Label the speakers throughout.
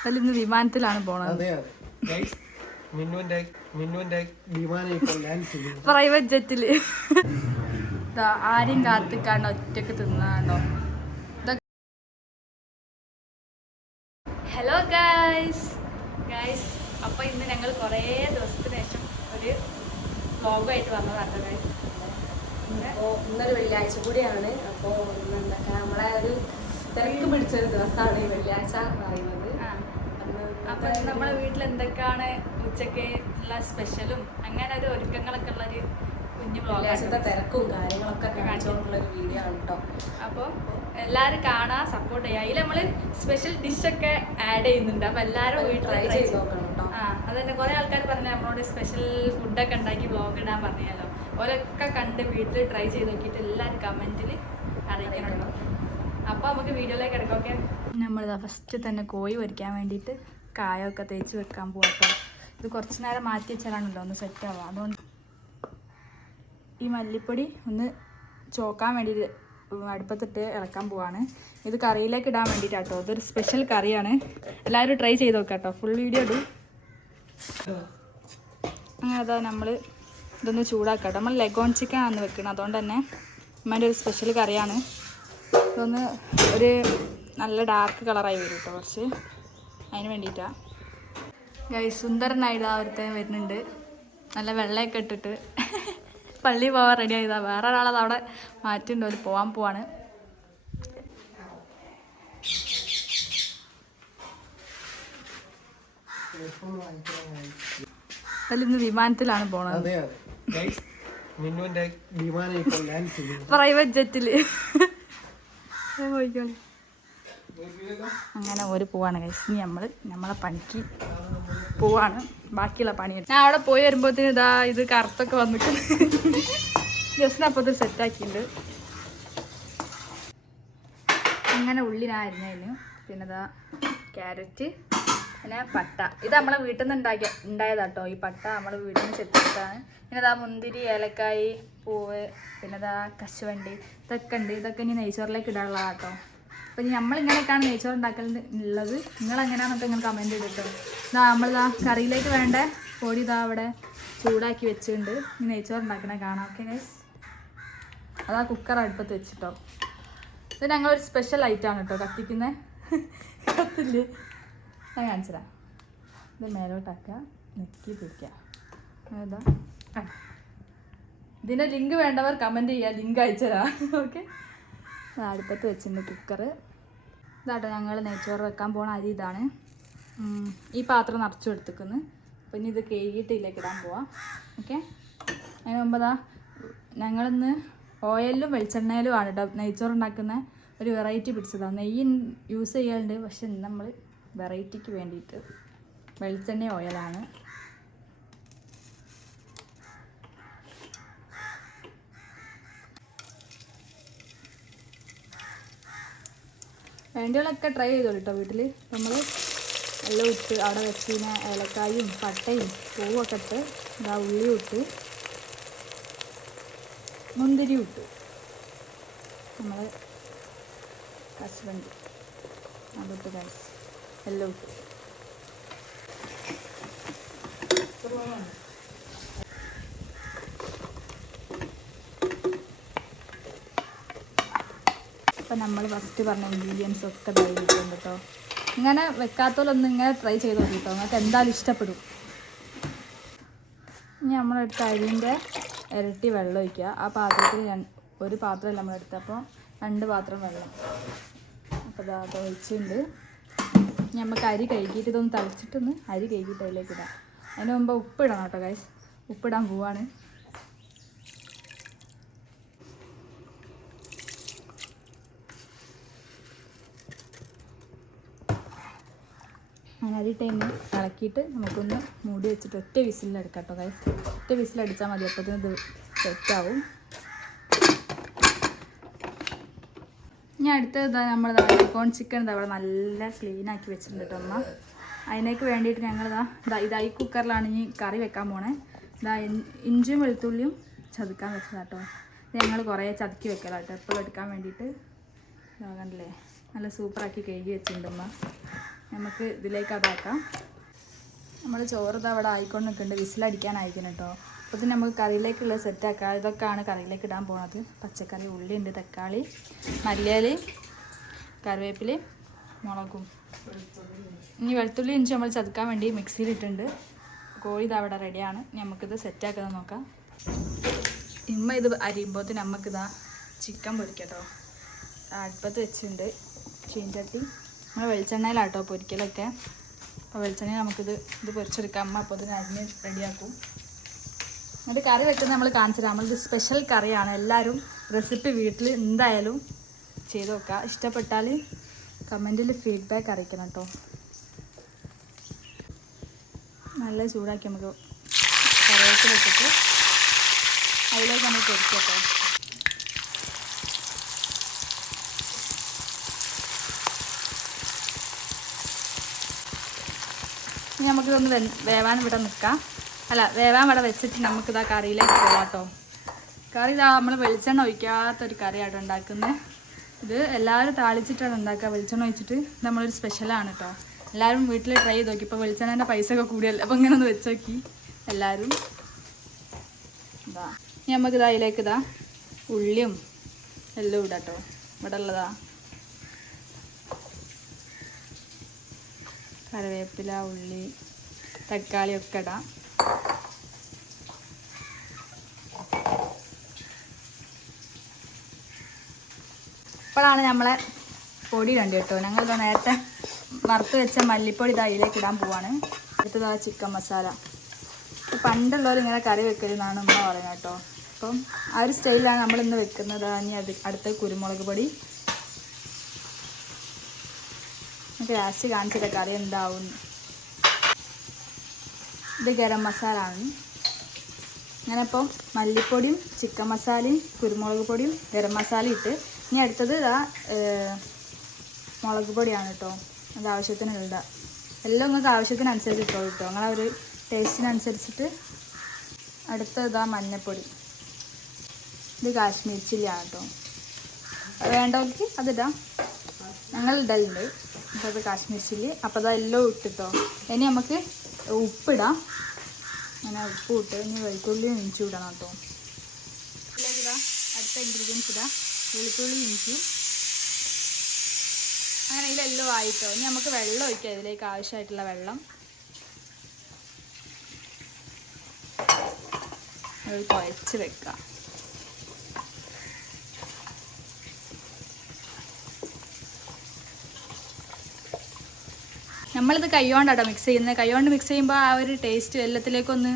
Speaker 1: അതിൽ ഇന്ന് വിമാനത്തിലാണ് പോണത്. പ്രൈവറ്റ് ജെറ്റിൽ ദാ ആരെയും കാത്തിക്കാണ്ട് ഒറ്റയ്ക്ക് തിന്നാണ്ടോ? ഹലോ ഗായ്സ് ഗായ്സ് അപ്പോൾ ഇന്ന് ഞങ്ങൾ കുറേ ദിവസത്തിന് ശേഷം ഒരു വ്ലോഗായിട്ട് വന്നതാണ് ഗായ്സ്
Speaker 2: അപ്പോൾ ഇന്നൊരു വെള്ളിയാഴ്ച കൂടിയാണ്. അപ്പോൾ എന്താ നമ്മളെ ഒരു തിരക്ക് പിടിച്ചൊരു ദിവസമാണ് ഈ വെള്ളിയാഴ്ച എന്ന് പറയുന്നത്.
Speaker 1: അപ്പൊ നമ്മളെ വീട്ടിൽ എന്തൊക്കെയാണ് ഉച്ചയ്ക്ക് ഉള്ള സ്പെഷ്യലും? അങ്ങനെ ഒരു ഒരുക്കങ്ങളൊക്കെ ഉള്ള ഒരു കുഞ്ഞു ബ്ലോഗാണ്
Speaker 2: തിരക്കും കാര്യങ്ങളൊക്കെ കാണിച്ചുകൊണ്ടുള്ള ഒരു വീഡിയോ ആണ് കേട്ടോ
Speaker 1: അപ്പോൾ എല്ലാവരും കാണാ സപ്പോർട്ട് ചെയ്യുക അതിൽ നമ്മൾ സ്പെഷ്യൽ ഡിഷൊക്കെ ആഡ് ചെയ്യുന്നുണ്ട്. അപ്പോൾ എല്ലാവരും വീട്ടിൽ
Speaker 2: ട്രൈ ചെയ്ത് നോക്കണം കേട്ടോ
Speaker 1: ആ അതന്നെ കുറേ ആൾക്കാർ പറഞ്ഞു നമ്മളോട് സ്പെഷ്യൽ ഫുഡൊക്കെ ഉണ്ടാക്കി ബ്ലോഗ് ഇടാൻ പറഞ്ഞല്ലോ. ഓരൊക്കെ കണ്ട് വീട്ടിൽ ട്രൈ ചെയ്ത് നോക്കിയിട്ട് എല്ലാവരും കമന്റിൽ അറിയിക്കണം അപ്പോൾ നമുക്ക് വീഡിയോയിലേക്ക് എടുക്കാം ഓക്കെ നമ്മളിതാ ഫസ്റ്റ് തന്നെ കോഴി പൊരിക്കാൻ വേണ്ടിയിട്ട് കായൊക്കെ തേച്ച് വെക്കാൻ പോകട്ടോ ഇത് കുറച്ച് നേരം മാറ്റി വെച്ചാലാണല്ലോ ഒന്ന് സെറ്റ് ആവുക. അതുകൊണ്ട് ഈ മല്ലിപ്പൊടി ഒന്ന് ചോക്കാൻ വേണ്ടിയിട്ട് അടുപ്പത്തിട്ട് ഇളക്കാൻ പോവാണ്. ഇത് കറിയിലേക്ക് ഇടാൻ വേണ്ടിയിട്ടാട്ടോ ഇതൊരു സ്പെഷ്യൽ കറിയാണ്. എല്ലാവരും ട്രൈ ചെയ്ത് നോക്കാം കേട്ടോ ഫുൾ വീഡിയോ ഇടും. അങ്ങനെ അതാ നമ്മൾ ഇതൊന്ന് ചൂടാക്കാം നമ്മൾ ലെഗോൺ ചിക്കൻ ആണ് വെക്കുന്നത് അതുകൊണ്ട് തന്നെ അമ്മേന്റെ ഒരു സ്പെഷ്യൽ കറിയാണ്. ഇതൊന്ന് ഒരു നല്ല ഡാർക്ക് കളറായി വരും കേട്ടോ കുറച്ച്. അതിന് വേണ്ടിയിട്ടാണ് ഗൈ സുന്ദരനായിട്ട് ആ ഒരുത്തൻ വരുന്നുണ്ട്. നല്ല വെള്ളയൊക്കെ ഇട്ടിട്ട്. പള്ളി പോവാൻ റെഡി ആയതാ. വേറെ ഒരാളത് അവിടെ മാറ്റിണ്ട് ഒരു പോകാൻ പോവാണ്. ഇന്ന് വിമാനത്തിലാണ് പോണത്. പ്രൈവറ്റ് ജെറ്റിൽ അങ്ങനെ ഒരു പോവാണ് കഴിച്ച് ഇനി നമ്മൾ നമ്മളെ പണിക്ക് പോവാണ്. ബാക്കിയുള്ള പണി ഞാൻ അവിടെ പോയി വരുമ്പോഴത്തേന് ഇതാ ഇത് കറുത്തൊക്കെ വന്നിട്ട് ജസ്റ്റ് അപ്പോൾ സെറ്റാക്കിയിട്ടുണ്ട് അങ്ങനെ ഉള്ളിനായിരുന്നു പിന്നെ ഇതാ ക്യാരറ്റ് പിന്നെ പട്ട. ഇത് നമ്മളെ വീട്ടിൽ നിന്ന് ഉണ്ടാക്കിയ ഉണ്ടായതാട്ടോ ഈ പട്ട നമ്മളെ വീട്ടിൽ നിന്ന് ചെത്തിട്ടാണ് പിന്നെ ഇതാ മുന്തിരി ഏലക്കായി പൂവ് പിന്നെ ഇതാ കശുവണ്ടി ഇതൊക്കെ ഉണ്ട്. ഇതൊക്കെ ഇനി നെയ്ച്ചോറിലേക്ക് ഇടാനുള്ളതാട്ടോ അപ്പം നമ്മളിങ്ങനെയൊക്കെയാണ് നെയ്ച്ചോറ് ഉണ്ടാക്കൽ ഉള്ളത്. നിങ്ങളെങ്ങനെയാണെന്നൊക്കെ നിങ്ങൾ കമന്റ് ചെയ്തിട്ടോ. ഇതാ നമ്മളിതാ കറിയിലേക്ക് വേണ്ട പൊടി ഇതാ അവിടെ ചൂടാക്കി വെച്ചിട്ടുണ്ട്. ഇനി നെയ്ച്ചോറ് ഉണ്ടാക്കണേ കാണാം. ഓക്കെ ഗൈസ് അതാ കുക്കർ അടുപ്പത്ത് വെച്ചിട്ടോ. ഇത് ഞങ്ങളൊരു സ്പെഷ്യൽ ഐറ്റമാണ് കേട്ടോ. കത്തിക്കുന്നത് കത്തില്ലേ? ഞാൻ കാണിച്ചുതരാം. ഇത് മേലോട്ടാക്കുക നെക്കി പിടിക്കുക. ആ. ഇതിന്റെ ലിങ്ക് വേണ്ടവർ കമന്റ് ചെയ്യുക. ലിങ്ക് അയച്ചുതരാം. ഓക്കെ അടുപ്പത്ത് വെച്ചിട്ടുണ്ട് കുക്കർ ഇതാട്ടോ ഞങ്ങൾ നെയ്ച്ചോറ് വെക്കാൻ പോണ അരി ഇതാണ്. ഈ പാത്രം നിറച്ചു എടുത്തേക്കുന്നു. അപ്പം ഇനി ഇത് കഴുകിയിട്ട് ഇതിലേക്ക് ഇടാൻ പോവാം. ഓക്കെ? അതിന് മുമ്പ് അതാ ഞങ്ങളിന്ന് ഓയിലും വെളിച്ചെണ്ണയിലും ആണ് കേട്ടോ നെയ്ച്ചോറ് ഉണ്ടാക്കുന്ന ഒരു വെറൈറ്റി പിടിച്ചതാണ് നെയ്യ് യൂസ് ചെയ്യാറുണ്ട് പക്ഷെ നമ്മൾ വെറൈറ്റിക്ക് വേണ്ടിയിട്ട് വെളിച്ചെണ്ണ ഓയിലാണ്. വേണ്ടികളൊക്കെ ട്രൈ ചെയ്തോളൂ കേട്ടോ വീട്ടിൽ നമ്മൾ എല്ലാം ഇട്ട് അവിടെ വെച്ചിന് ഏലക്കായും പട്ടയും പൂവൊക്കെ ഇട്ട് ഇതാ ഉള്ളി ഇട്ട് മുന്തിരി ഇട്ടു. നമ്മൾ ഹസ്ബൻഡ് അതിട്ട് കഴിച്ച് എല്ലാം ഇട്ടു. നമ്മൾ ഫസ്റ്റ് പറഞ്ഞ ഇൻഗ്രീഡിയൻസ് ഒക്കെ ധൈര്യമുണ്ട് കേട്ടോ ഇങ്ങനെ വെക്കാത്തവരൊന്നും ഇങ്ങനെ ട്രൈ ചെയ്ത് നോക്കി കേട്ടോ നിങ്ങൾക്ക് എന്തായാലും ഇഷ്ടപ്പെടും. ഇനി നമ്മളെടുത്ത് അരിന്റെ ഇരട്ടി വെള്ളം ഒഴിക്കുക. ആ പാത്രത്തിൽ ഒരു പാത്രമല്ല നമ്മളെടുത്ത് അപ്പോൾ രണ്ട് പാത്രം വെള്ളം. അപ്പോൾ ഇതാ അത് ഒഴിച്ചിട്ടുണ്ട്. ഇനി നമുക്ക് അരി കഴുകിയിട്ട് ഇതൊന്ന് തളിച്ചിട്ടൊന്ന് അരി കഴുകിയിട്ട് അതിലേക്ക് ഇടാം. അതിന് മുമ്പ് ഉപ്പിടണം കേട്ടോ ഗൈസ് ഉപ്പിടാൻ പോവാണ്. അങ്ങനെ അരി ടൈമിൽ ഇളക്കിയിട്ട് നമുക്കൊന്ന് മൂടി വെച്ചിട്ട് ഒറ്റ വിസിലെടുക്കാം കേട്ടോ ഗൈസ് ഒറ്റ വിസിലടിച്ചാൽ മതി അപ്പോഴത്തേന് ഇത് സെറ്റാവും ഇനി അടുത്ത ഇതാ നമ്മൾ കോൺ ചിക്കൻ ഇതാ ഇവിടെ നല്ല ക്ലീൻ ആക്കി വെച്ചിട്ടുണ്ട് കേട്ടോ അമ്മ അതിനേക്ക് വേണ്ടിയിട്ട് ഞങ്ങൾ ഇതാ ഇതായി ഇതാ കുക്കറിലാണ് ഇനി കറി വെക്കാൻ പോണേ. ഇതാ ഇഞ്ചിയും വെളുത്തുള്ളിയും ചതുക്കാൻ വെച്ചതാട്ടോ ഞങ്ങൾ കുറേ ചതുക്കി വെക്കലാട്ടോ എപ്പോഴും എടുക്കാൻ വേണ്ടിയിട്ട്. കണ്ടില്ലേ? നല്ല സൂപ്പറാക്കി കഴുകി വെച്ചിട്ടുണ്ട് അമ്മ നമുക്ക് ഇതിലേക്ക് അതാക്കാം. നമ്മൾ ചോറ് ഇത് അവിടെ ആയിക്കൊണ്ട് നിൽക്കുന്നുണ്ട് വിസിലടിക്കാൻ ആയിരിക്കും കേട്ടോ. അപ്പോൾ ഇത് നമുക്ക് കറിയിലേക്കുള്ള സെറ്റാക്കാം ഇതൊക്കെയാണ് കറിയിലേക്ക് ഇടാൻ പോണത്. പച്ചക്കറി ഉള്ളി ഉണ്ട് തക്കാളി മല്ലിയില കറിവേപ്പില മുളകും. ഇനി വെളുത്തുള്ളി ഇഞ്ചി നമ്മൾ ചതുക്കാൻ വേണ്ടി മിക്സിയിലിട്ടുണ്ട് കോഴി ഇത് അവിടെ റെഡിയാണ് നമുക്കിത് സെറ്റാക്കുന്നത് നോക്കാം. ഇമ്മ ഇത് അരിയുമ്പോൾ നമുക്കിതാ ചിക്കൻ പൊരിക്കട്ടോ. അടുപ്പത്ത് വെച്ചിട്ടുണ്ട്. ചീഞ്ചട്ടി നമ്മൾ വെളിച്ചെണ്ണയിലാട്ടോ പൊരിക്കലൊക്കെ. അപ്പോൾ വെളിച്ചെണ്ണ നമുക്കിത് ഇത് പൊരിച്ചെടുക്കാം. അമ്മ അപ്പോൾ ഇതിന് അരിഞ്ഞ് റെഡിയാക്കും. എന്നിട്ട് കറി വെക്കുന്നത് നമ്മൾ കാണിച്ചു തരാം നമ്മളിത് സ്പെഷ്യൽ കറിയാണ്. എല്ലാവരും റെസിപ്പി വീട്ടിൽ എന്തായാലും ചെയ്ത് നോക്കുക ഇഷ്ടപ്പെട്ടാൽ കമന്റിൽ ഫീഡ്ബാക്ക് അറിയിക്കണം കേട്ടോ നല്ല ചൂടാക്കി നമുക്ക് കറിയൊക്കെ വെച്ചിട്ട് അതിലേക്ക് നമുക്ക് പൊരിക്കട്ടോ ഇനി നമുക്കിതൊന്ന് വേവാൻ ഇവിടെ നിൽക്കാം അല്ല വേവാൻ ഇവിടെ വെച്ചിട്ട് നമുക്കിതാ കറിയിലേക്ക് പോകാം കേട്ടോ കറി ഇതാ നമ്മൾ വെളിച്ചെണ്ണ ഒഴിക്കാത്തൊരു കറിയാണ് ഉണ്ടാക്കുന്നത് ഇത് എല്ലാവരും താളിച്ചിട്ടാണ് ഉണ്ടാക്കുക. വെളിച്ചെണ്ണ ഒഴിച്ചിട്ട് നമ്മളൊരു സ്പെഷ്യലാണ് കേട്ടോ എല്ലാവരും വീട്ടിൽ ട്രൈ ചെയ്ത് നോക്കി. ഇപ്പോൾ വെളിച്ചെണ്ണേന്റെ പൈസ ഒക്കെ കൂടിയല്ല? അപ്പോൾ ഇങ്ങനെ ഒന്ന് വെച്ച് നോക്കി. എല്ലാവരും ഇതാ. ഇനി നമുക്ക് ഇതാ അതിലേക്ക് ഇതാ ഉള്ളിയും എല്ലാം ഇടാം കേട്ടോ ഇവിടെ ഉള്ളതാ കറിവേപ്പില ഉള്ളി തക്കാളി ഒക്കെ ഇടാം. ഇപ്പോഴാണ് നമ്മളെ പൊടി കണ്ടു കേട്ടോ. ഇതാ നേരത്തെ വറുത്ത് വെച്ച മല്ലിപ്പൊടി ഇതാ ഇടാൻ പോവാണ്. അടുത്തതാ ചിക്കൻ മസാല. പണ്ടുള്ളവർ ഇങ്ങനെ കറി വെക്കരുതെന്നാണ് നമ്മൾ പറയുന്നത് കേട്ടോ. അപ്പം ആ ഒരു സ്റ്റൈലാണ് നമ്മൾ ഇന്ന് വെക്കുന്നത്. ഇനി അത് അടുത്ത കുരുമുളക് പൊടി നമുക്ക് ലാസ്റ്റ് കാണിച്ചിട്ട് കറി എന്താവും? ഇത് ഗരം മസാല ആണ് അങ്ങനെ മല്ലിപ്പൊടിയും ചിക്കൻ മസാലയും കുരുമുളക് പൊടിയും ഗരം മസാല ഇട്ട് ഇനി അടുത്തത് ഇതാ മുളക് പൊടിയാണ് കേട്ടോ അത് ആവശ്യത്തിനുള്ള എല്ലാം നിങ്ങൾക്ക് ആവശ്യത്തിനനുസരിച്ച് ഇട്ടോ കേട്ടോ നിങ്ങളെ ഒരു ടേസ്റ്റിനനുസരിച്ചിട്ട് അടുത്ത ഇതാ മഞ്ഞൾപ്പൊടി ഇത് കാശ്മീർ ചില്ലിയാണ് കേട്ടോ വേണ്ടവർക്ക് അതിടാം ഞങ്ങൾ ഇടലുണ്ട്. അപ്പോൾ അത് കാശ്മീർ ചില്ലി അപ്പോൾ അതെല്ലാം ഇട്ടിട്ടോ. ഇനി നമുക്ക് ഉപ്പിടാം. അങ്ങനെ ഉപ്പ് ഇട്ട് ഇനി വെളുത്തുള്ളി ഇഞ്ചി ഇടണം കേട്ടോ. അടുത്ത ഇൻഗ്രീഡിയൻസ് ഇടാം. വെളുത്തുള്ളി ഇഞ്ചി. അങ്ങനെ ഇതിലെല്ലാം ആയിട്ടോ. ഇനി നമുക്ക് വെള്ളം ഒഴിക്കാം ഇതിലേക്ക് ആവശ്യമായിട്ടുള്ള വെള്ളം. കുഴച്ച് വെക്കാം. നമ്മളിത് കൈകൊണ്ടാട്ടോ മിക്സ് ചെയ്യുന്നത്. കൈകൊണ്ട് മിക്സ് ചെയ്യുമ്പോൾ ആ ഒരു ടേസ്റ്റ് എല്ലാത്തിലേക്കൊന്ന്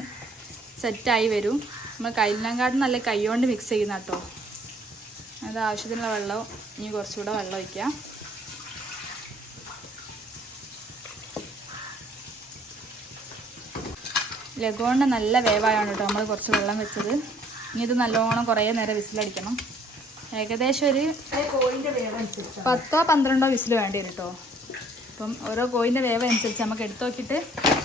Speaker 1: സെറ്റായി വരും. നമ്മൾ കൈലിനങ്കാട് നല്ല കൈകൊണ്ട് മിക്സ് ചെയ്യുന്ന കേട്ടോ അത് ആവശ്യത്തിനുള്ള വെള്ളം ഇനി കുറച്ചുകൂടെ വെള്ളം ഒഴിക്കാം. ലഗോണ്ട് നല്ല വേവായാണ് കേട്ടോ നമ്മൾ കുറച്ച് വെള്ളം വെച്ചത്. ഇനി ഇത് നല്ലോണം കുറേ നേരം വിസിലടിക്കണം. ഏകദേശം ഒരു പത്തോ പന്ത്രണ്ടോ വിസിൽ വേണ്ടി വരും കേട്ടോ അപ്പം ഓരോ കോയിന്റെ വേവ് അനുസരിച്ച് നമുക്ക് എടുത്ത് നോക്കിയിട്ട്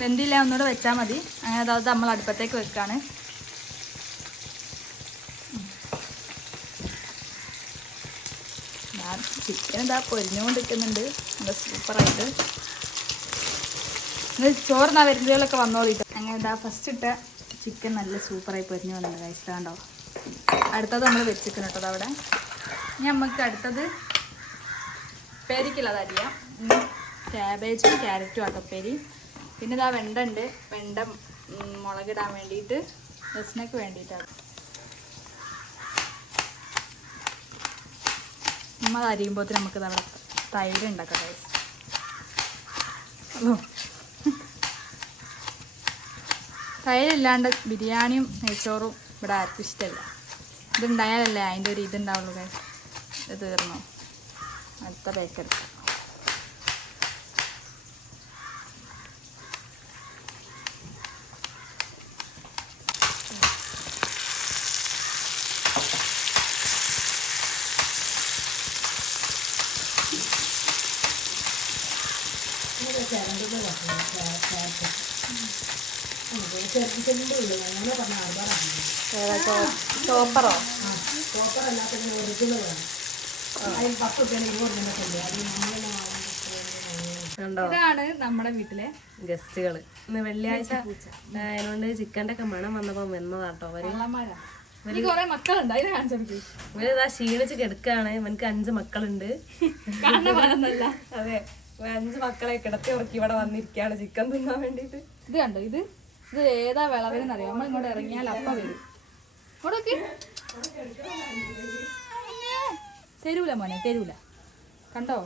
Speaker 1: വെന്തില്ല ഒന്നുകൂടെ വെച്ചാൽ മതി. അങ്ങനെ അതായത് നമ്മൾ അടുപ്പത്തേക്ക് വെക്കുകയാണ് ചിക്കൻ ഇതാ പൊരിഞ്ഞുകൊണ്ടിരിക്കുന്നുണ്ട്. നല്ല സൂപ്പറായിട്ട്. ഇത് ചോറിനാ വരുന്നതിലൊക്കെ വന്നോളിട്ട്. അങ്ങനെ ഇതാ ഫസ്റ്റ് ഇട്ട ചിക്കൻ നല്ല സൂപ്പറായി പൊരിഞ്ഞു വന്നിട്ടുണ്ട് കഴിച്ചാണ്ടോ അടുത്തത് നമ്മൾ വെച്ചിരിക്കണം കേട്ടോ അതവിടെ ഇനി നമുക്ക് അടുത്തത് ഇനി ക്യാബേജും ക്യാരറ്റും ഉപ്പേരി പിന്നെ ഇതാ വെണ്ട ഉണ്ട് വെണ്ട മുളകിടാൻ വേണ്ടിയിട്ട് രസനക്ക് വേണ്ടിയിട്ടാണ്. നമ്മൾ അരിയുമ്പോൾ നമുക്ക് അവിടെ തൈര് ഉണ്ടാക്കാം. ഓ തൈരില്ലാണ്ട് ബിരിയാണിയും നെയ്ച്ചോറും ഇവിടെ ആർക്കും ഇതുണ്ടായാലല്ലേ അതിന്റെ ഒരു ഇതുണ്ടാവുള്ളൂ. ഇത് തീർന്നു? അടുത്ത ബേക്കറി ചോപ്പറോ? ഇതാണ് നമ്മുടെ വീട്ടിലെ
Speaker 2: ഗസ്റ്റുകൾ. ഇന്ന് വെള്ളിയാഴ്ച അതിനോണ്ട് ചിക്കന്റെ ഒക്കെ മണം വന്നപ്പോ വന്നതാട്ടോ അവർ.
Speaker 1: കള്ളന്മാരാ. എനിക്ക് കുറെ മക്കളുണ്ട് അതിനെ കാണിച്ചു
Speaker 2: ഇവർ ഇതാ ക്ഷീണിച്ച് കിടക്കാണ്. ഇവനക്ക് അഞ്ച് മക്കളുണ്ട്. അതെ. അഞ്ച് മക്കളെ കിടത്തി ഉറക്കി ഇവിടെ വന്നിരിക്കാണ് ചിക്കൻ തിന്നാൻ വേണ്ടിട്ട്
Speaker 1: ഇത് കണ്ടോ? ഇത് ഇത് ഏതാ വിളവെന്നറിയാം? നമ്മൾ ഇങ്ങോട്ട് ഇറങ്ങിയാൽ അപ്പ വരും. തരൂല മോനെ തരൂല കണ്ടോ?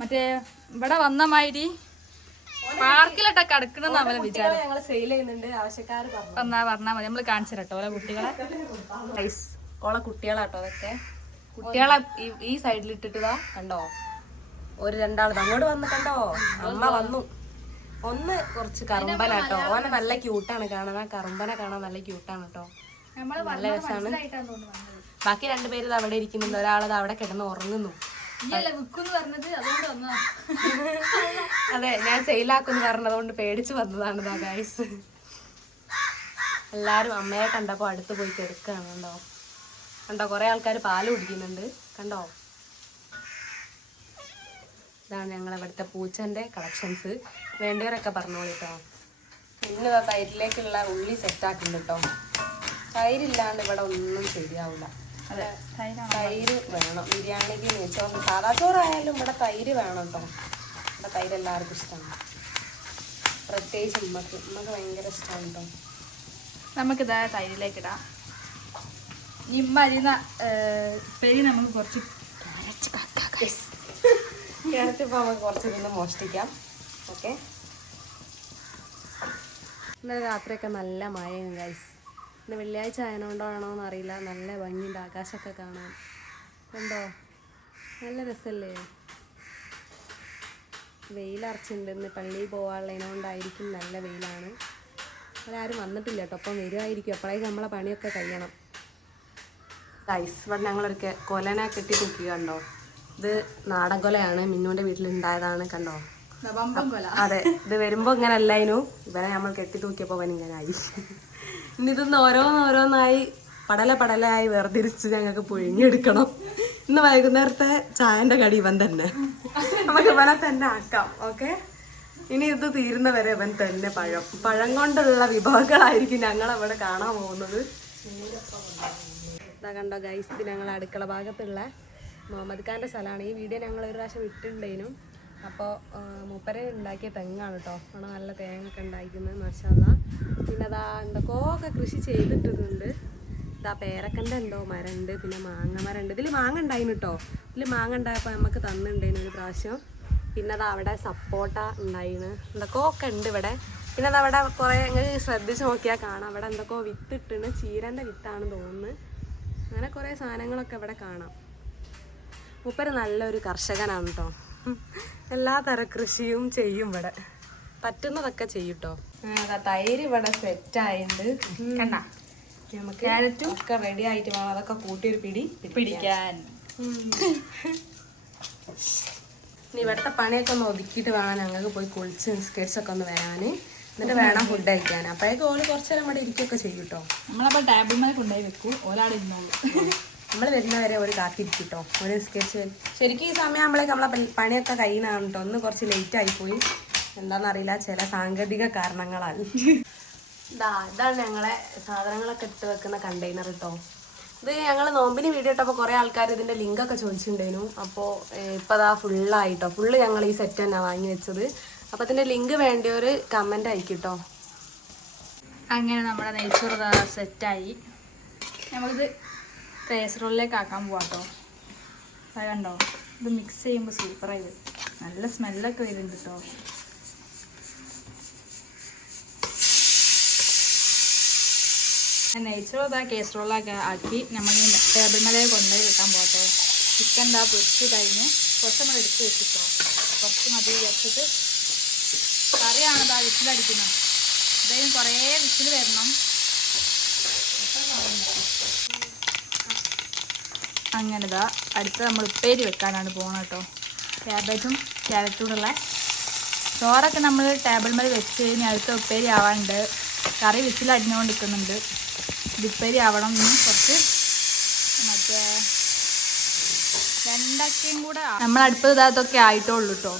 Speaker 1: മറ്റേ ഇവിടെ വന്ന മാതിരി പാർക്കിലൊക്കെ കിടക്കണമെന്ന് അവലെ വിചാരം വന്നാ പറഞ്ഞാൽ മതി. നമ്മൾ കാണിച്ചു തരട്ടോ. ഓരോ കുട്ടികളെ.
Speaker 2: ഓളെ കുട്ടികളാട്ടോ അതൊക്കെ കുട്ടികളെ ഈ- സൈഡിൽ ഇട്ടിട്ടതാ കണ്ടോ? ഒരു രണ്ടാളത് അങ്ങോട്ട് വന്ന് കണ്ടോ? അമ്മ വന്നു. ഒന്ന് കുറച്ച് കറുമ്പനാട്ടോ. ഓനെ നല്ല ക്യൂട്ടാണ് കാണാൻ. കറുമ്പനെ കാണാൻ നല്ല ക്യൂട്ടാണ് കേട്ടോ നല്ല രസമാണ് ബാക്കി രണ്ടുപേരും ഇത് അവിടെ ഇരിക്കുന്നുണ്ട്. ഒരാളത് അവിടെ കിടന്ന് ഉറങ്ങുന്നു. അതെ ഞാൻ സെയിലാക്കുന്നു പറഞ്ഞതുകൊണ്ട് പേടിച്ചു വന്നതാണ് ഗൈസ് എല്ലാരും അമ്മയെ കണ്ടപ്പോ അടുത്ത് പോയി കിടക്കുകയാണ് കണ്ടോ? കണ്ടോ കുറെ ആൾക്കാർ പാൽ കുടിക്കുന്നുണ്ട്. കണ്ടോ? ഇതാണ് ഞങ്ങൾ ഇവിടുത്തെ പൂച്ചന്റെ കളക്ഷൻസ് വേണ്ടവരൊക്കെ പറഞ്ഞോളൂ കേട്ടോ ഇന്ന് ഇതാ തൈരിലേക്കുള്ള ഉള്ളി സെറ്റാക്കുന്നുണ്ട് കേട്ടോ തൈരില്ലാണ്ട് ഇവിടെ ഒന്നും ശരിയാവില്ല തൈര് വേണം. ബിരിയാണിക്ക് നെയ്ച്ചോറിന് സാധാ ചോറായാലും ഇവിടെ തൈര് വേണം കേട്ടോ ഇവിടെ തൈര് എല്ലാവർക്കും ഇഷ്ടമാണ് പ്രത്യേകിച്ച് ഉമ്മക്ക്. ഉമ്മക്ക് ഭയങ്കര ഇഷ്ടമാണ് കേട്ടോ
Speaker 1: നമുക്കിതാ തൈരിലേക്ക് ഇടാം. ഇമ്മ അരിയുന്ന പെരി നമുക്ക് കുറച്ച്
Speaker 2: ക്യാരറ്റ് ഇപ്പോൾ നമുക്ക് കുറച്ച് ഇരുന്ന് മോഷ്ടിക്കാം. ഓക്കെ ഇന്നലെ രാത്രിയൊക്കെ നല്ല മഴയും ഗൈസ് ഇന്ന് വെള്ളിയാഴ്ച ആയതുകൊണ്ടാണോ എന്നറിയില്ല നല്ല ഭംഗിയുണ്ട്. ആകാശമൊക്കെ കാണാൻ. കണ്ടോ? നല്ല രസമല്ലേ? വെയിലറച്ചിട്ടുണ്ട് ഇന്ന് പള്ളിയിൽ പോകാനുള്ളതിനോണ്ടായിരിക്കും നല്ല വെയിലാണ്. ആരും വന്നിട്ടില്ല കേട്ടോ. അപ്പം വരുമായിരിക്കും അപ്പോഴേക്കും നമ്മളെ പണിയൊക്കെ കഴിയണം. ഗൈസ് ഇവിടെ ഞങ്ങളൊരു കെ- കൊലനെ കെട്ടി തൂക്കി കണ്ടോ? ഇത് നാടൻ കൊലയാണ്. മിന്നുവിന്റെ വീട്ടിലുണ്ടായതാണ് കണ്ടോ? അതെ. ഇത് വരുമ്പോൾ ഇങ്ങനെ അല്ലായിരുന്നു ഇവരെ നമ്മൾ കെട്ടി തൂക്കിയപ്പോൾ ഇങ്ങനെ ആയി ഇനി ഇതൊന്ന് ഓരോന്നോരോന്നായി പടല പടലായി വേർതിരിച്ച് ഞങ്ങൾക്ക് പുഴുങ്ങിയെടുക്കണം. ഇന്ന് വൈകുന്നേരത്തെ ചായന്റെ കടി ഇവൻ തന്നെ. നമുക്ക് ഇവനെ തന്നെ ആക്കാം ഓക്കെ? ഇനി ഇത് തീരുന്ന വരെ ഇവൻ തന്നെ പഴം. പഴം കൊണ്ടുള്ള വിഭവങ്ങളായിരിക്കും ഞങ്ങൾ അവിടെ കാണാൻ പോകുന്നത്. ഇതാ കണ്ടോ ഗൈസ് ഞങ്ങൾ അടുക്കള ഭാഗത്തുള്ള മുഹമ്മദ് ഖാന്റെ സ്ഥലമാണ്. ഈ വീഡിയോ ഞങ്ങൾ ഒരു പ്രാവശ്യം വിട്ടിട്ടുണ്ടേനും അപ്പോൾ മൂപ്പരെ ഉണ്ടാക്കിയ തെങ്ങാണ് കേട്ടോ അവിടെ നല്ല തേങ്ങൊക്കെ ഉണ്ടാക്കുന്നത് മഷാല പിന്നെ അതാ എന്തൊക്കെയോ ഒക്കെ കൃഷി ചെയ്തിട്ടുണ്ട് ഇതാ പേരക്കന്റെ എന്തോ മരമുണ്ട് പിന്നെ മാങ്ങ മരമുണ്ട് ഇതിൽ മാങ്ങ ഉണ്ടായിന് കേട്ടോ ഇതിൽ മാങ്ങ ഉണ്ടായപ്പോൾ നമുക്ക് തന്നിട്ടുണ്ടായിന് ഒരു പ്രാവശ്യം. പിന്നെ അതാ അവിടെ സപ്പോട്ട ഉണ്ടായിന്. എന്തൊക്കെയൊക്കെ ഉണ്ട് ഇവിടെ. പിന്നെ അത് അവിടെ കുറേ അങ്ങനെ ശ്രദ്ധിച്ച് നോക്കിയാൽ കാണാം. അവിടെ എന്തൊക്കെയോ വിത്തിട്ടുണ്ട് ചീരന്റെ വിത്താണെന്ന് തോന്നുന്നു. അങ്ങനെ കുറേ സാധനങ്ങളൊക്കെ ഇവിടെ കാണാം. മുപ്പര് നല്ലൊരു കർഷകനാണ് കേട്ടോ എല്ലാ തര കൃഷിയും ചെയ്യും ഇവിടെ. പറ്റുന്നതൊക്കെ ചെയ്യും കേട്ടോ തൈര് ഇവിടെ സെറ്റ് ആയിട്ടുണ്ട്
Speaker 1: കണ്ട?
Speaker 2: നമുക്ക് ക്യാരറ്റും ഒക്കെ റെഡി ആയിട്ട് വേണം. അതൊക്കെ കൂട്ടി ഒരു പിടി
Speaker 1: പിടിക്കാൻ.
Speaker 2: ഇനി ഇവിടുത്തെ പണിയൊക്കെ ഒന്ന് ഒതുക്കിയിട്ട് വേണം ഞങ്ങൾക്ക് പോയി കുളിച്ച് നിസ്കരിച്ചൊക്കെ ഒന്ന് വരാൻ. എന്നിട്ട് വേണം ഫുഡ് കഴിക്കാൻ. അപ്പോഴേക്കും ഓൽ കുറച്ച് നേരം ഇവിടെ ഇരിക്കുകയൊക്കെ ചെയ്യും കേട്ടോ.
Speaker 1: നമ്മളപ്പോൾ ടേബിൾ മേലെ കൊണ്ടുപോയി വെക്കൂ. ഒരാൾ ഇരുന്നോളൂ.
Speaker 2: നമ്മൾ വരുന്നവരെ ഒരു കാത്തിരിക്കും കേട്ടോ ഒരു സ്കെച്ച് ശരിക്കും ഈ സമയമാകുമ്പോഴേക്ക് നമ്മളെ പണി- പണിയൊക്കെ കഴിയുന്നതാണ് കേട്ടോ ഒന്ന് കുറച്ച് ലേറ്റ് ആയിപ്പോയി എന്താണെന്നറിയില്ല ചില സാങ്കേതിക കാരണങ്ങളാൽ. ഇതാ ഇതാണ് ഞങ്ങളെ സാധനങ്ങളൊക്കെ ഇട്ട് വെക്കുന്ന കണ്ടെയ്നർ കേട്ടോ ഇത് ഞങ്ങൾ നോമ്പിന് വീഡിയോ ഇട്ടപ്പോൾ കുറേ ആൾക്കാർ ഇതിന്റെ ലിങ്കൊക്കെ ചോദിച്ചിട്ടുണ്ടായിരുന്നു. അപ്പോൾ ഇപ്പോൾ അതാ ഫുള്ളായിട്ടോ ഫുള്ള് ഞങ്ങൾ ഈ സെറ്റ് തന്നെ വാങ്ങി വെച്ചത്. അപ്പോൾ അതിന്റെ ലിങ്ക് വേണ്ടിയവർ കമന്റ് അയക്കും കേട്ടോ
Speaker 1: അങ്ങനെ നമ്മുടെ നെയ്ച്ചോറ് സെറ്റായി നമ്മളിത് കേസറോളിലേക്ക് ആക്കാൻ പോവാട്ടോ. അത് കണ്ടോ? ഇത് മിക്സ് ചെയ്യുമ്പോൾ സൂപ്പറായി വരും. നല്ല സ്മെല്ലൊക്കെ വരുന്നുണ്ട് കേട്ടോ നെയ്ച്ചോ ഇതാ കേസറോളൊക്കെ ആക്കി നമ്മൾ ഈ ടേബിൾ മേലെ കൊണ്ടുപോയി വെക്കാൻ പോകട്ടോ ചിക്കൻ ഇതാ പൊരിച്ച് കഴിഞ്ഞ് കുറച്ച് നമ്മൾ എടുത്ത് വെച്ചിട്ടോ. കുറച്ച് മതി വെച്ചിട്ട് കറിയാണ് ഇതാ വിസിലടിക്കുന്നത്. അതായത് കുറേ വിസിൽ വരണം. അങ്ങനെ ഇതാ അടുത്ത് നമ്മൾ ഉപ്പേരി വെക്കാനാണ് പോകുന്നത് കേട്ടോ. ക്യാബേജും ക്യാരറ്റും കൂടെ ഉള്ള ചോറൊക്കെ നമ്മൾ ടേബിൾ മേൽ വെച്ച് കഴിഞ്ഞാൽ അടുത്ത ഉപ്പേരി ആവാനുണ്ട് കറി വിസിലടിഞ്ഞുകൊണ്ടിരിക്കുന്നുണ്ട് ഇത് ഉപ്പേരി ആവണം ഇനി കുറച്ച് മറ്റേ രണ്ടക്കയും കൂടെ നമ്മൾ അടുപ്പത് ഇതാത്തൊക്കെ ആയിട്ടുള്ളൂ കേട്ടോ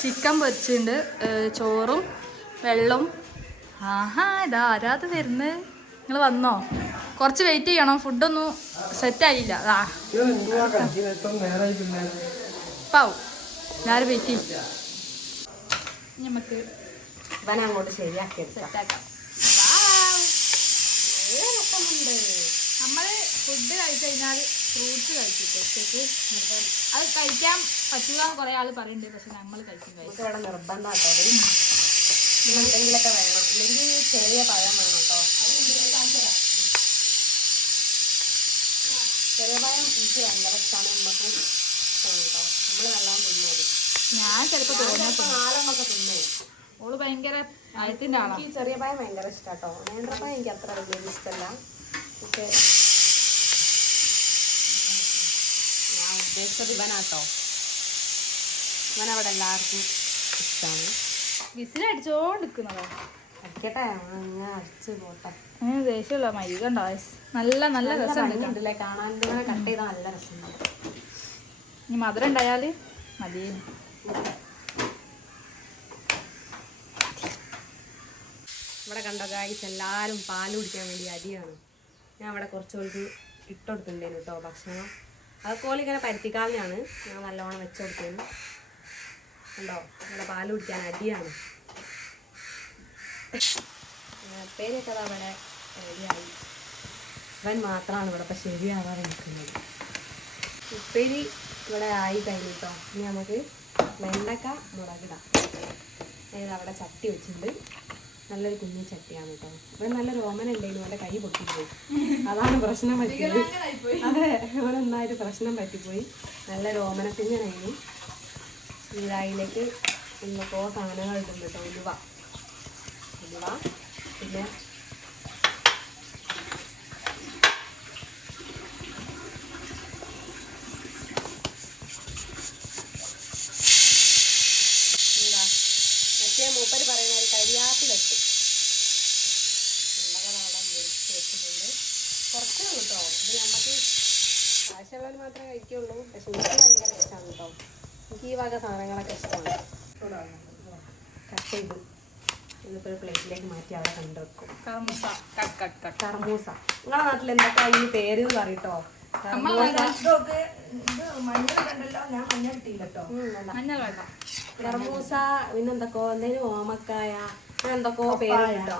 Speaker 1: ചിക്കൻ പൊരിച്ചിട്ടുണ്ട് ചോറും വെള്ളം ആഹാ ഇതാ ആരാത് വരുന്നത് നിങ്ങൾ വന്നോ? കുറച്ച് വെയിറ്റ് ചെയ്യണം. ഫുഡൊന്നും സെറ്റായില്ല
Speaker 3: ആയില്ല.
Speaker 1: പാവും ഞാനും വെയിറ്റ് ചെയ്യും. ഇനി നമുക്ക്
Speaker 2: ഇവനെ അങ്ങോട്ട് ശരിയാക്കി എടുക്കാം.
Speaker 1: സെറ്റാക്കാം നമ്മൾ ഫുഡ് കഴിച്ചു കഴിഞ്ഞാൽ ഫ്രൂട്ട്സ് കഴിച്ചിട്ട് ഉച്ചയ്ക്ക് അത് കഴിക്കാൻ പറ്റില്ല എന്ന് കുറേ ആൾ പറയുന്നുണ്ട് പക്ഷെ നമ്മൾ കഴിക്കും
Speaker 2: ഇവിടെ നിർബന്ധം കേട്ടോ അത് പിന്നെ എന്തെങ്കിലുമൊക്കെ വേണം. അല്ലെങ്കിൽ ചെറിയ പഴം വേണം കേട്ടോ. ചെറിയ പഴം എനിക്ക് ഭയങ്കര ഇഷ്ടമാണ് നമുക്ക് ഇഷ്ടമാണ് കേട്ടോ നമ്മൾ നല്ലോണം തിന്നത്
Speaker 1: ഞാൻ ചിലപ്പോ തോന്നിയ
Speaker 2: ഇപ്പൊ നാലെണ്ണമൊക്കെ തിന്നേ.
Speaker 1: ഓൾ ഭയങ്കര അയത്തിന്റെ ആളാണ്
Speaker 2: എനിക്ക് ചെറിയ പഴം ഭയങ്കര ഇഷ്ടമാണ് കേട്ടോ നേന്ത്രപ്പഴം എനിക്ക് അത്ര വലിയ ഇഷ്ടമല്ല പക്ഷേ ഞാൻ ഉദ്ദേശിച്ചത് ഇവനാട്ടോ. ഇവനവിടെ എല്ലാവർക്കും ഇഷ്ടമാണ്
Speaker 1: വിസിലടിച്ചോണ്ടിരിക്കുന്നതോ.
Speaker 2: അടിക്കട്ടെ. ഞാൻ അടിച്ച് പോട്ടെ.
Speaker 1: അങ്ങനെ ദേഷ്യമുള്ള മരിക നല്ല നല്ല രസമുണ്ട്
Speaker 2: കാണാൻ കട്ട് ചെയ്താൽ നല്ല രസമുണ്ട്.
Speaker 1: ഇനി മധുരം ഉണ്ടായാൽ മതി.
Speaker 2: ഇവിടെ കണ്ടോ ഗായ്സ്? എല്ലാവരും പാൽ കുടിക്കാൻ വേണ്ടി അരിയാണ്. ഞാൻ അവിടെ കുറച്ച് പേർക്ക് ഇട്ടുകൊടുത്തിട്ടുണ്ടേനു കേട്ടോ ഭക്ഷണം. അതുപോലെ ഇങ്ങനെ പരുത്തിക്കാലിനാണ് ഞാൻ നല്ലോണം വെച്ചുകൊടുത്തേനു കണ്ടോ? ഇവിടെ പാൽ കുടിക്കാൻ അരിയാണ്. പേരൊക്കെ അതാ ഇവിടെ റെഡിയായി ഇവൻ മാത്രമാണ് ഇവിടെ ഇപ്പം ശരിയാവാതെ നിൽക്കുന്നത്. ഉപ്പേരി ഇവിടെ ആയി കഴിഞ്ഞു കേട്ടോ ഇനി നമുക്ക് വെണ്ടക്ക മുളകിടാം. അതായത് അവിടെ ചട്ടി വെച്ചിട്ടുണ്ട്. നല്ലൊരു കുഞ്ഞു ചട്ടിയാണ് കേട്ടോ. ഇവിടെ നല്ല ഓമന ഉണ്ടായിരുന്നു ഇവിടെ കൈ പൊട്ടിപ്പോയി. അതാണ് പ്രശ്നം പറ്റിയത്. അതെ ഇവിടെ നന്നായിട്ട് പ്രശ്നം പറ്റിപ്പോയി. നല്ല രോമന കുഞ്ഞനായിരുന്നു ഇതിലേക്ക് എന്തൊക്കെയോ സാധനങ്ങൾ ഇടുന്നുണ്ട് കേട്ടോ ഉലുവ. ഉലുവ പിന്നെ? എന്താ? മറ്റേ മൂപ്പര് പറയുന്ന ഒരു കരിയാപ്പിലെട്ട് ഉള്ളതാണ് മുറിച്ച് വെച്ചിട്ടുണ്ട്. കുറച്ചേ കേട്ടോ ഇത് നമുക്ക് ആവശ്യമുള്ളവർ മാത്രമേ കഴിക്കുള്ളൂ. പക്ഷെ എനിക്ക് ഭയങ്കര ഇഷ്ടമാണ് കേട്ടോ എനിക്ക് ഈ വക സാധനങ്ങളൊക്കെ ഇഷ്ടമാണ് കട്ട് ചെയ്ത്. ഇതിപ്പോൾ ഒരു പ്ലേറ്റിലേക്ക് മാറ്റി അവിടെ കണ്ടുവെക്കും
Speaker 1: കർമ്മസ കട്ട് കട്ട് കട്ട്
Speaker 2: കർമൂസ. നിങ്ങളെ നാട്ടിൽ എന്തൊക്കെ അതിന് പേര് എന്ന് പറയട്ടോ കർമൂസ. പിന്നെ എന്തൊക്കെയോ എന്തെങ്കിലും ഓമക്കായ എന്തൊക്കെയോ പേര് കേട്ടോ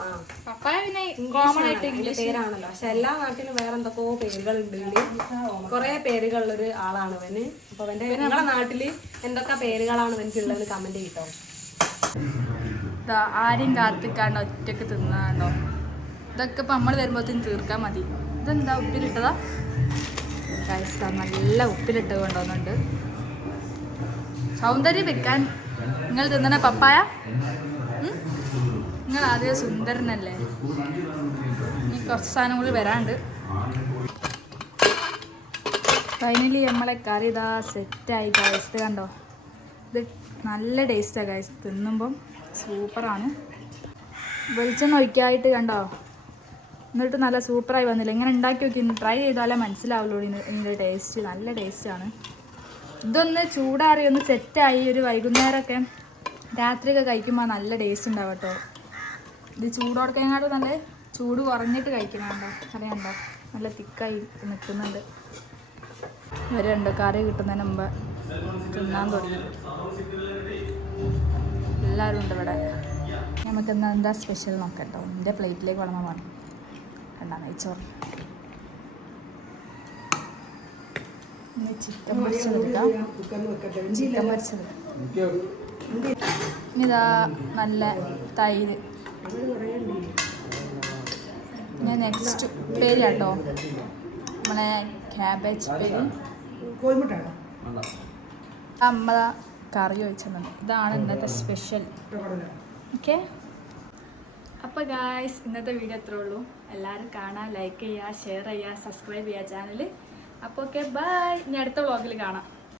Speaker 1: പപ്പായ പിന്നെ കോമൺ ആയിട്ട്
Speaker 2: പേരാണല്ലോ. പക്ഷെ എല്ലാ നാട്ടിലും വേറെ എന്തൊക്കെയോ പേരുകളുണ്ട് കുറെ പേരുകളുള്ള പേരുകളുള്ളൊരു ആളാണ് അവന് അപ്പൊ അവന്റെ നിങ്ങളെ നാട്ടിൽ എന്തൊക്കെ പേരുകളാണ് അവനിക്കുള്ളത് കമന്റ് ചെയ്തോ
Speaker 1: ഇതാ ആരെയും കാത്തിക്കാണ്ട് ഒറ്റയ്ക്ക് തിന്നാണ്ടോ ഇതൊക്കെ ഇപ്പം നമ്മൾ വരുമ്പോഴത്തേന് തീർക്കാൻ മതി. ഇതെന്താ ഉപ്പിലിട്ടതാ? ദാ നല്ല ഉപ്പിലിട്ട് കൊണ്ടുവന്നുണ്ട് സൗന്ദര്യം വെക്കാൻ നിങ്ങൾ തിന്നണ പപ്പായ? നിങ്ങൾ ആദ്യം സുന്ദരനല്ലേ? ഇനി കുറച്ച് സാധനം കൂടി വരാണ്ട്. ഫൈനലി നമ്മളെ കറി ഇതാ സെറ്റായി കഴിച്ചത് കണ്ടോ? ഇത് നല്ല ടേസ്റ്റാണ് ഗൈസ് തിന്നുമ്പം സൂപ്പറാണ്. വെളിച്ചെണ്ണ ഒഴിക്കായിട്ട് കണ്ടോ? എന്നിട്ട് നല്ല സൂപ്പറായി വന്നില്ല. ഇങ്ങനെ ഉണ്ടാക്കി നോക്കി ട്രൈ ചെയ്താലേ മനസ്സിലാവുള്ളൂ ഇതിന്റെ ടേസ്റ്റ് നല്ല ടേസ്റ്റാണ് ഇതൊന്ന് ചൂടാറി ഒന്ന് സെറ്റായി ഒരു വൈകുന്നേരമൊക്കെ രാത്രിയൊക്കെ കഴിക്കുമ്പോൾ നല്ല ടേസ്റ്റ് ഉണ്ടാവും കേട്ടോ. ഇത് ചൂടോടക്കേങ്ങാട്ട് നല്ല ചൂട് കുറഞ്ഞിട്ട് കഴിക്കണുണ്ടോ അറിയണ്ടോ നല്ല തിക്കായി നിൽക്കുന്നുണ്ട്. ഇവരുണ്ട് കറി കിട്ടുന്നതിന് മുമ്പ് തിന്നാൻ തുടങ്ങി. എല്ലാവരും ഉണ്ട് ഇവിടെ. നമുക്ക് എന്താ എന്താ സ്പെഷ്യൽ നോക്കാം കേട്ടോ എന്റെ പ്ലേറ്റിലേക്ക് വളർന്നു മതി കണ്ടാ നെയ്ച്ചോറ് ഇനി ചിക്കൻ പൊരിച്ചത് ചിക്കൻ പൊരിച്ചത്. ഇതാ നല്ല തൈര്. ഞാൻ നെക്സ്റ്റ് പേര് കേട്ടോ നമ്മളെ ക്യാബേജ്
Speaker 3: പേര്
Speaker 1: അമ്മ കറി വെച്ചിട്ടുണ്ട് ഇതാണ് ഇന്നത്തെ സ്പെഷ്യൽ ഓക്കെ അപ്പോൾ ഗായ്സ് ഇന്നത്തെ വീഡിയോ അത്രേ ഉള്ളൂ. എല്ലാവരും കാണാൻ ലൈക്ക് ചെയ്യുക ഷെയർ ചെയ്യുക സബ്സ്ക്രൈബ് ചെയ്യുക ചാനൽ അപ്പോൾ ഓക്കെ ബൈ ഇനി അടുത്ത വ്ളോഗിൽ കാണാം.